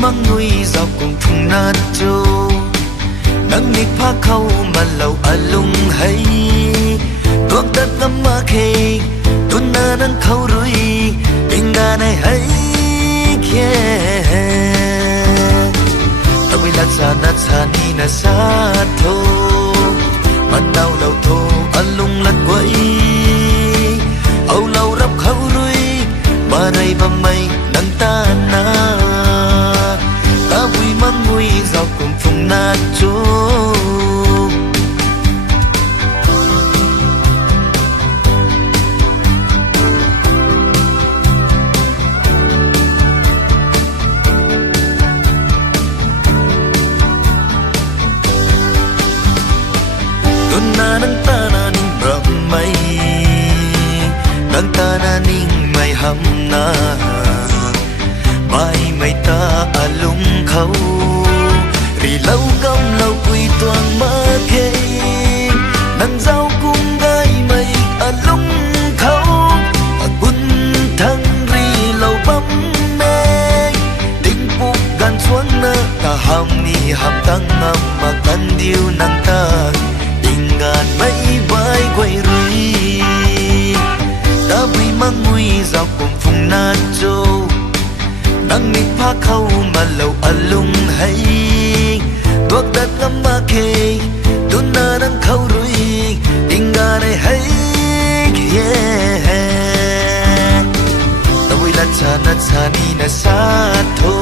mang nuôi dọc cùng thùng nát trô nắng nghịch phá khâu mà lâu lung hay tuộc đất ngắm mà khê tuần na nắng khâu rui tình ga này hay kia tao là sa ni na sa thô man đau lâu thô lung lật quay âu lâu rắp khâu rui mà đây mà mây nắng ta na ta vui mang vui dọc cùng phùng na chô tuần na nắng ta na ninh rậm mây nắng ta na ninh mây hầm na mai mây ta lung khâu vì lâu công lâu quy toàn mơ kê nắng rau cung gai mây lung khâu bún thăng ri lâu bấm mê tình phục gan xuống nơ ta hàm ni hàm tăng ngâm mà cần điêu nắng ta tình ngàn mây vai quay rui đã vì mang mùi dọc cùng phùng na trô nắng nghịch phá khâu mà lâu lung hay tuộc đất ngắm mà khê tuần na nắng khâu rui tình ga này hay yeah tao là sa ni na sa thô